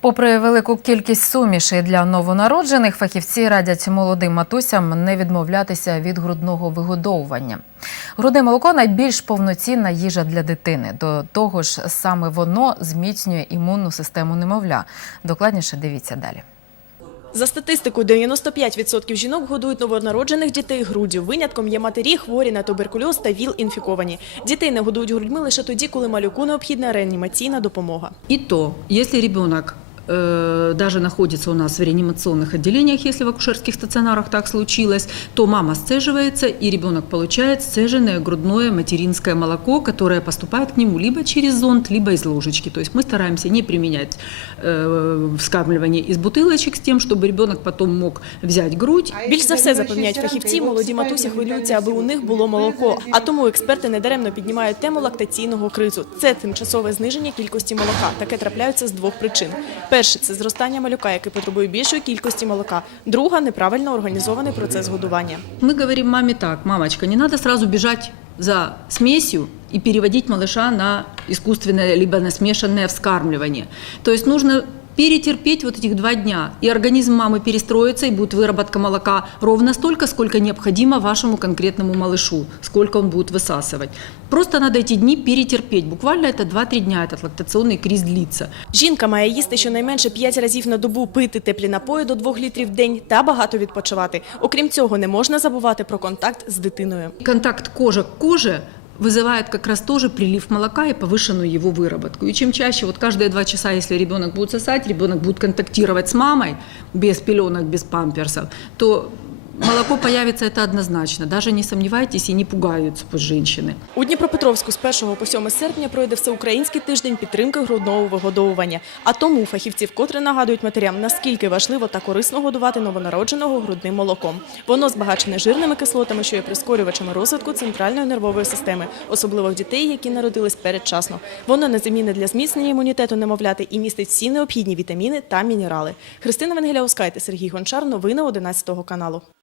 Попри велику кількість сумішей для новонароджених, фахівці радять молодим матусям не відмовлятися від грудного вигодовування. Грудне молоко найбільш повноцінна їжа для дитини. До того ж, саме воно зміцнює імунну систему немовля. Докладніше дивіться далі. За статистикою, 95% жінок годують новонароджених дітей груддю. Винятком є матері, хворі на туберкульоз та ВІЛ-інфіковані. Дітей не годують грудьми лише тоді, коли малюку необхідна реанімаційна допомога. И то, ребенок э, даже находится у нас в реанимационных отделениях, если в акушерских стационарах так случилось, то мама сцеживается, и ребенок получает сцеженное грудное материнское молоко, которое поступает к нему либо через зонд, либо из ложечки. То есть мы стараемся не применять э, вскармливание из бутылочек с тем, чтобы ребенок потом мог взять грудь Більш за все запевняють фахівці, молоді матусі хвилюються, аби у них було молоко. А тому експерти недаремно піднімають тему лактаційного кризу. Це тимчасове зниження кількості молока. Таке трапляється з двох причин. Перше це зростання малюка, який потребує більшої кількості молока. Друга неправильно організований процес годування. Ми говоримо мамі так, мамочка, не треба одразу біжати за смесью и переводить малыша на искусственное либо на смешанное вскармливание. То есть нужно перетерпеть вот этих два дня, и организм мамы перестроится, и будет выработка молока ровно столько, сколько необходимо вашему конкретному малышу, сколько он будет высасывать. Просто надо эти дни перетерпеть. Буквально это 2-3 дня этот лактационный криз длится. Жінка має їсти щонайменше 5 разів на добу, пити теплі напої до 2 літрів в день та багато відпочивати. Окрім цього, не можна забувати про контакт з дитиною. Контакт кожи к коже вызывает как раз тоже прилив молока и повышенную его выработку. И чем чаще, вот каждые два часа, если ребенок будет сосать, ребенок будет контактировать с мамой без пеленок, без памперсов, то молоко появится это однозначно. Даже не сомневайтесь и не пугаются женщины. У Дніпропетровську з 1 по 7 серпня пройде всеукраїнський тиждень підтримки грудного вигодовування. А тому фахівці вкотре нагадують матерям, наскільки важливо та корисно годувати новонародженого грудним молоком. Воно збагачене жирними кислотами, що є прискорювачами розвитку центральної нервової системи, особливо в дітей, які народились передчасно. Воно незамінне для зміцнення імунітету немовляти і містить всі необхідні вітаміни та мінерали. Христина Венгеляускайте, Сергій Гончар. Новини 11 каналу.